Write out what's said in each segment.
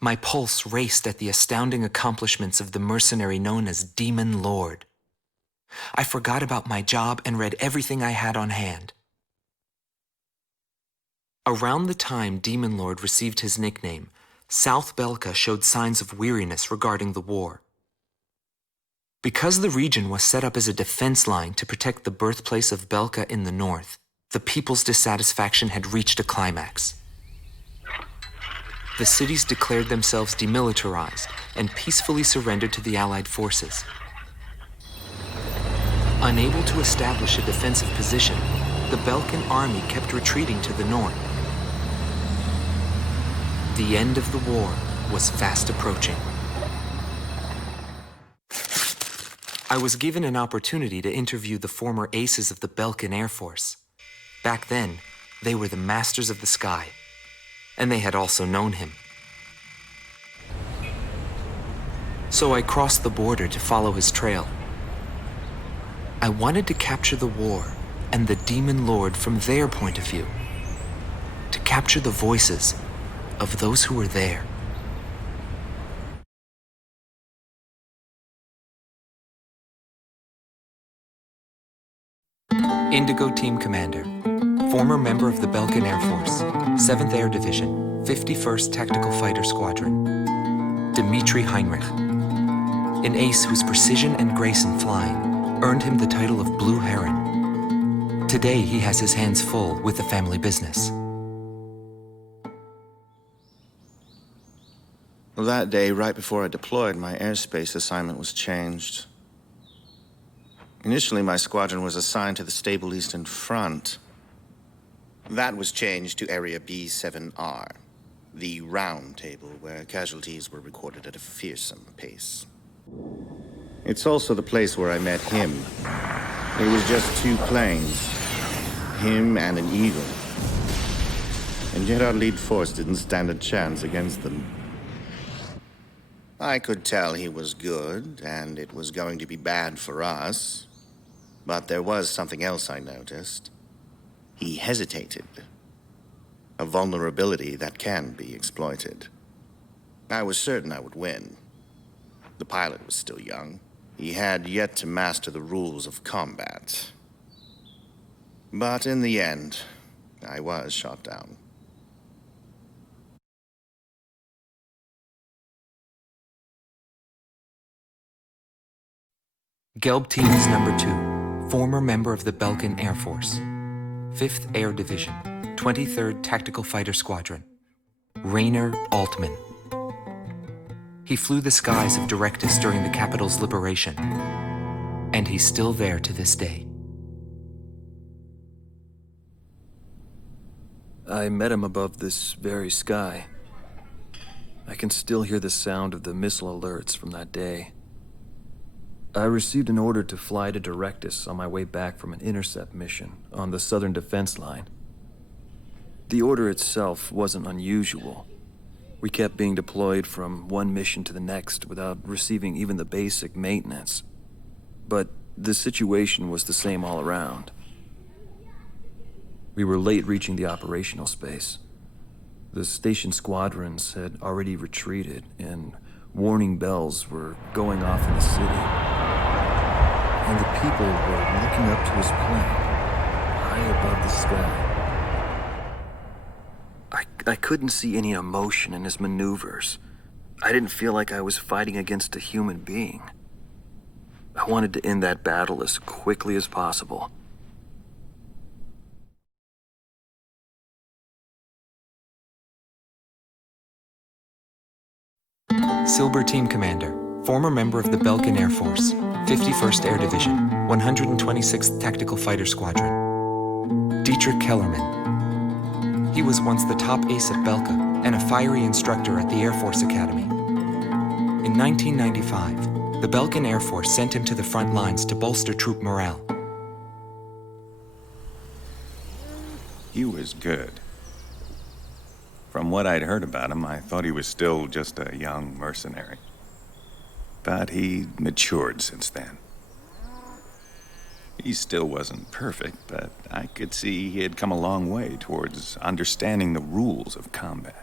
My pulse raced at the astounding accomplishments of the mercenary known as Demon Lord. I forgot about my job and read everything I had on hand. Around the time Demon Lord received his nickname, South Belka showed signs of weariness regarding the war. Because the region was set up as a defense line to protect the birthplace of Belka in the north, the people's dissatisfaction had reached a climax. The cities declared themselves demilitarized and peacefully surrendered to the Allied forces. Unable to establish a defensive position, the Belkan army kept retreating to the north. The end of the war was fast approaching. I was given an opportunity to interview the former aces of the Belkan Air Force. Back then, they were the masters of the sky, and they had also known him. So I crossed the border to follow his trail. I wanted to capture the war and the Demon Lord from their point of view, to capture the voices of those who were there. Indigo Team Commander, former member of the Belkan Air Force, 7th Air Division, 51st Tactical Fighter Squadron, Dmitri Heinrich, an ace whose precision and grace in flying earned him the title of Blue Heron. Today, he has his hands full with the family business. Well, that day, right before I deployed, my airspace assignment was changed. Initially, my squadron was assigned to the stable Eastern Front. That was changed to Area B7R, the round table where casualties were recorded at a fearsome pace. It's also the place where I met him. It was just 2 planes, him and an Eagle. And yet our lead force didn't stand a chance against them. I could tell he was good, and it was going to be bad for us. But there was something else I noticed. He hesitated. A vulnerability that can be exploited. I was certain I would win. The pilot was still young. He had yet to master the rules of combat. But in the end, I was shot down. Gelb Teams Number 2, former member of the Belkan Air Force, 5th Air Division, 23rd Tactical Fighter Squadron, Rainer Altman. He flew the skies of Directus during the capital's liberation, and he's still there to this day. I met him above this very sky. I can still hear the sound of the missile alerts from that day. I received an order to fly to Directus on my way back from an intercept mission on the southern defense line. The order itself wasn't unusual. We kept being deployed from one mission to the next without receiving even the basic maintenance. But the situation was the same all around. We were late reaching the operational space. The station squadrons had already retreated, and warning bells were going off in the city. And the people were looking up to his plane, high above the sky. I couldn't see any emotion in his maneuvers. I didn't feel like I was fighting against a human being. I wanted to end that battle as quickly as possible. Silber Team Commander, former member of the Belkan Air Force, 51st Air Division, 126th Tactical Fighter Squadron, Dietrich Kellerman. He was once the top ace at Belka and a fiery instructor at the Air Force Academy. In 1995, the Belkan Air Force sent him to the front lines to bolster troop morale. He was good. From what I'd heard about him, I thought he was still just a young mercenary. But he matured since then. He still wasn't perfect, but I could see he had come a long way towards understanding the rules of combat.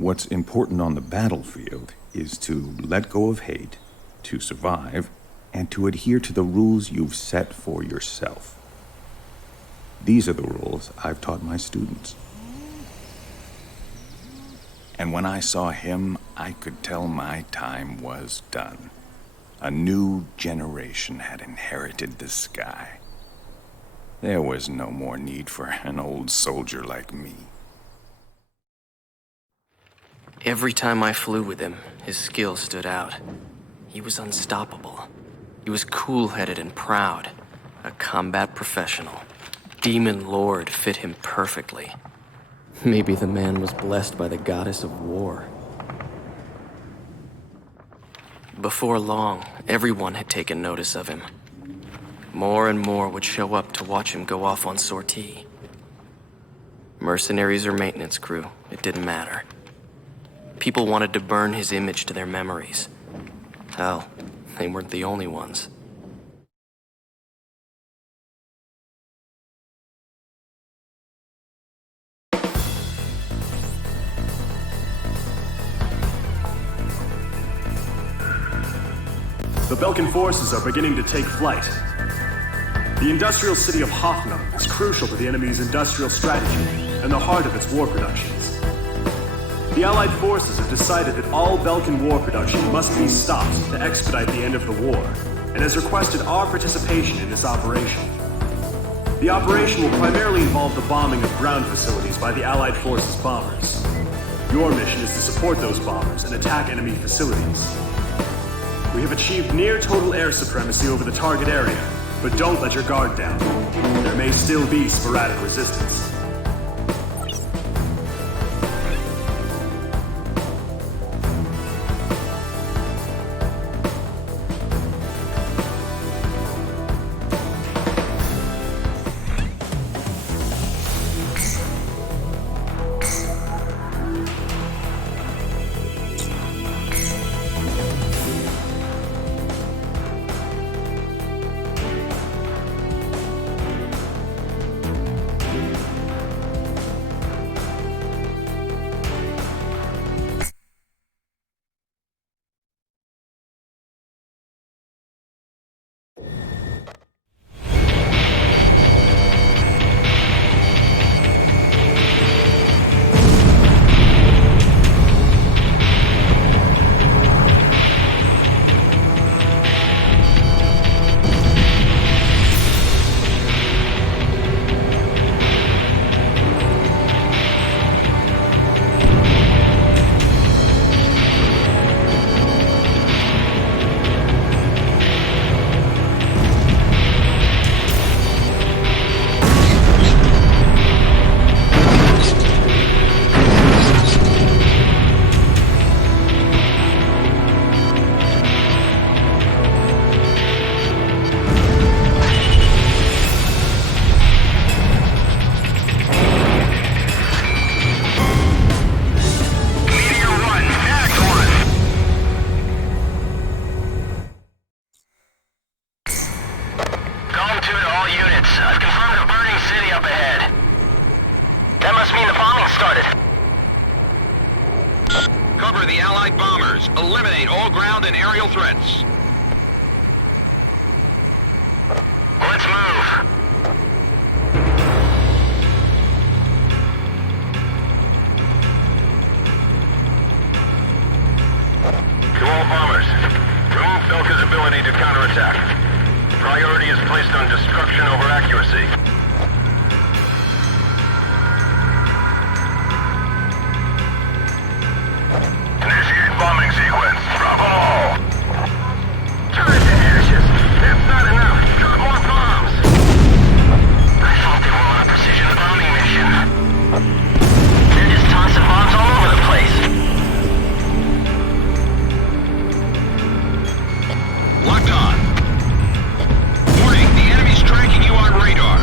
What's important on the battlefield is to let go of hate, to survive, and to adhere to the rules you've set for yourself. These are the rules I've taught my students. And when I saw him, I could tell my time was done. A new generation had inherited the sky. There was no more need for an old soldier like me. Every time I flew with him, his skill stood out. He was unstoppable. He was cool-headed and proud, a combat professional. Demon Lord fit him perfectly. Maybe the man was blessed by the goddess of war. Before long, everyone had taken notice of him. More and more would show up to watch him go off on sortie. Mercenaries or maintenance crew, it didn't matter. People wanted to burn his image to their memories. Hell, they weren't the only ones. The Belkan forces are beginning to take flight. The industrial city of Hoffnung is crucial to the enemy's industrial strategy and the heart of its war productions. The Allied forces have decided that all Belkan war production must be stopped to expedite the end of the war, and has requested our participation in this operation. The operation will primarily involve the bombing of ground facilities by the Allied forces' bombers. Your mission is to support those bombers and attack enemy facilities. We have achieved near total air supremacy over the target area, but don't let your guard down. There may still be sporadic resistance. Cover the Allied bombers. Eliminate all ground and aerial threats. Let's move. To all bombers, remove Belka's ability to counterattack. Priority is placed on destruction over accuracy. Initiate bombing sequence. Drop them all. Turn it to ashes. That's not enough. Drop more bombs. I thought they were on a precision bombing mission. They're just tossing bombs all over the place. Locked on. Warning, the enemy's tracking you on radar.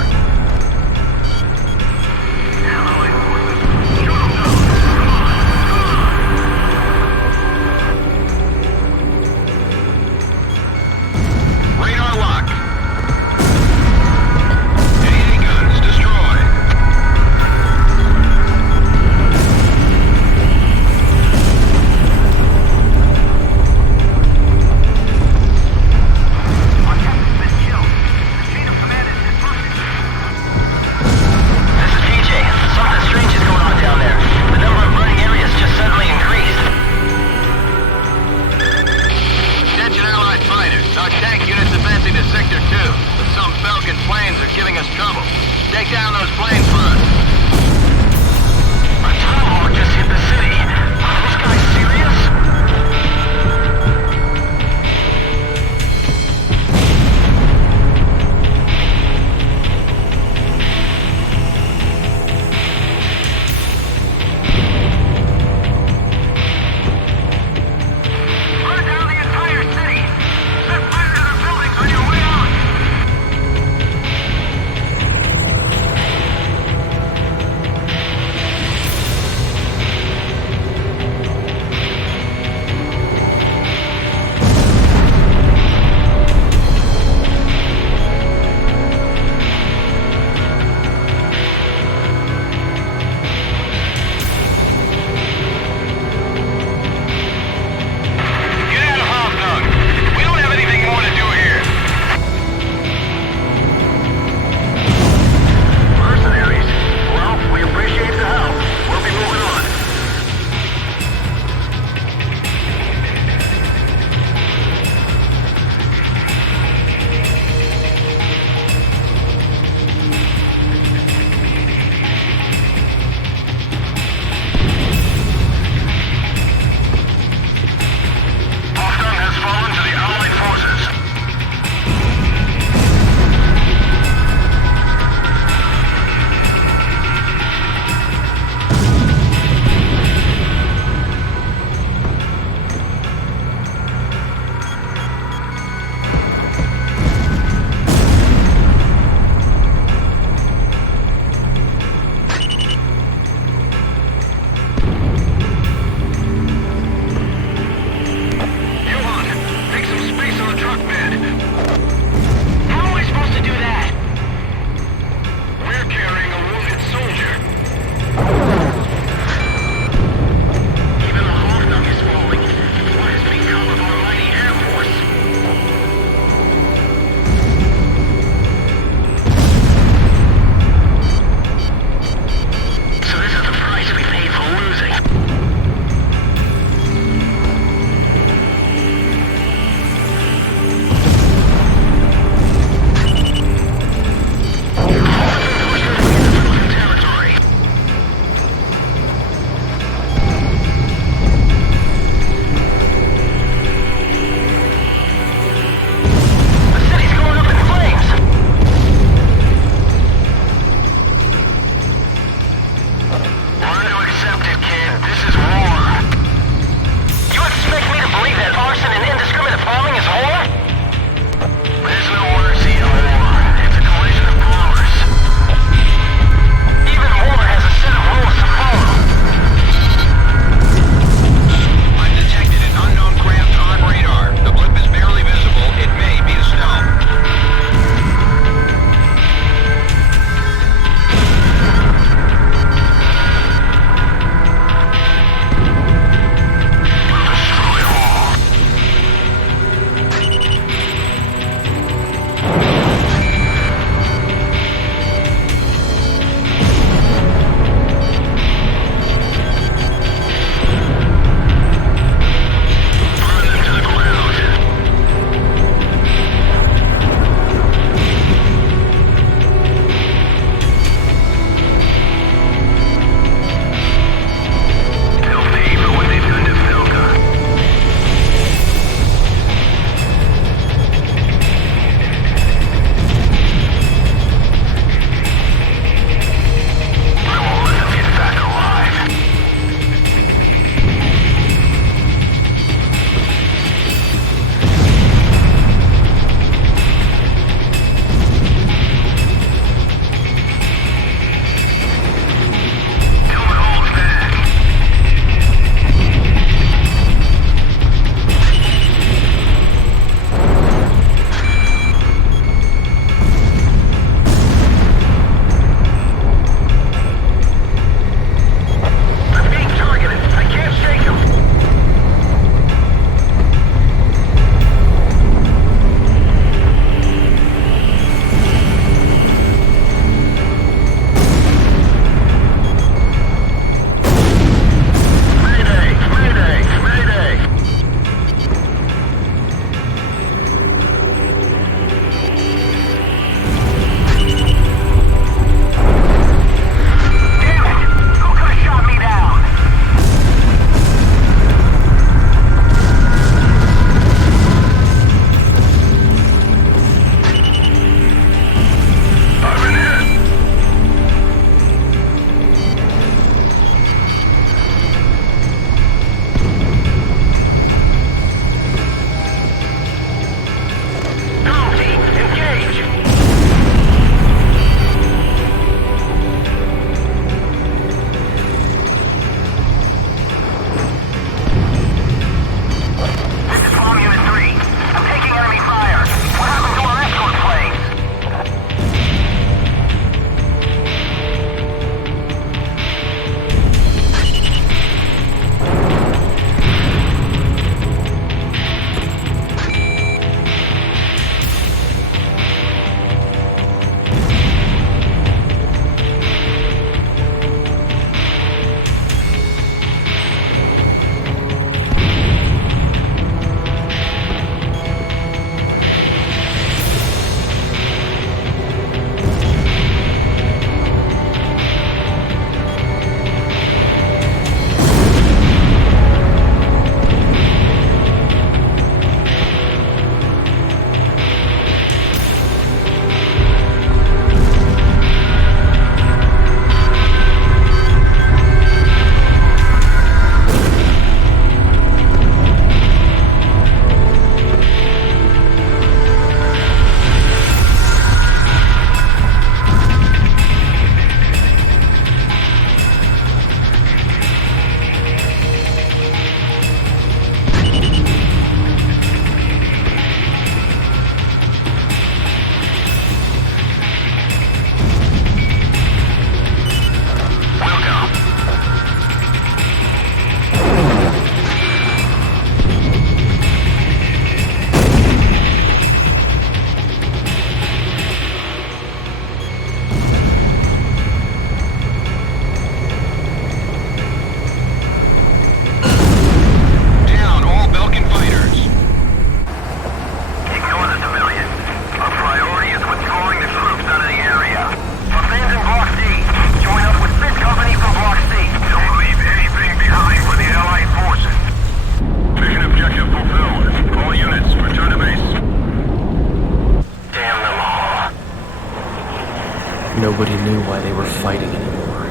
knew why they were fighting anymore.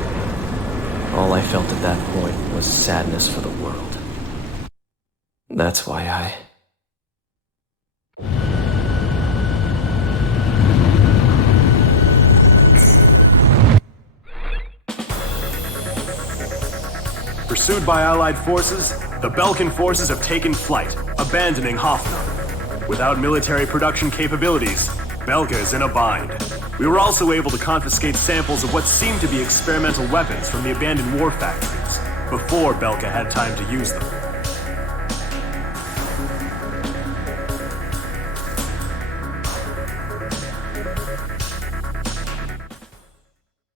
All I felt at that point was sadness for the world. That's why I... Pursued by Allied forces, the Belkan forces have taken flight, abandoning Hoffman. Without military production capabilities, Belka is in a bind. We were also able to confiscate samples of what seemed to be experimental weapons from the abandoned war factories, before Belka had time to use them.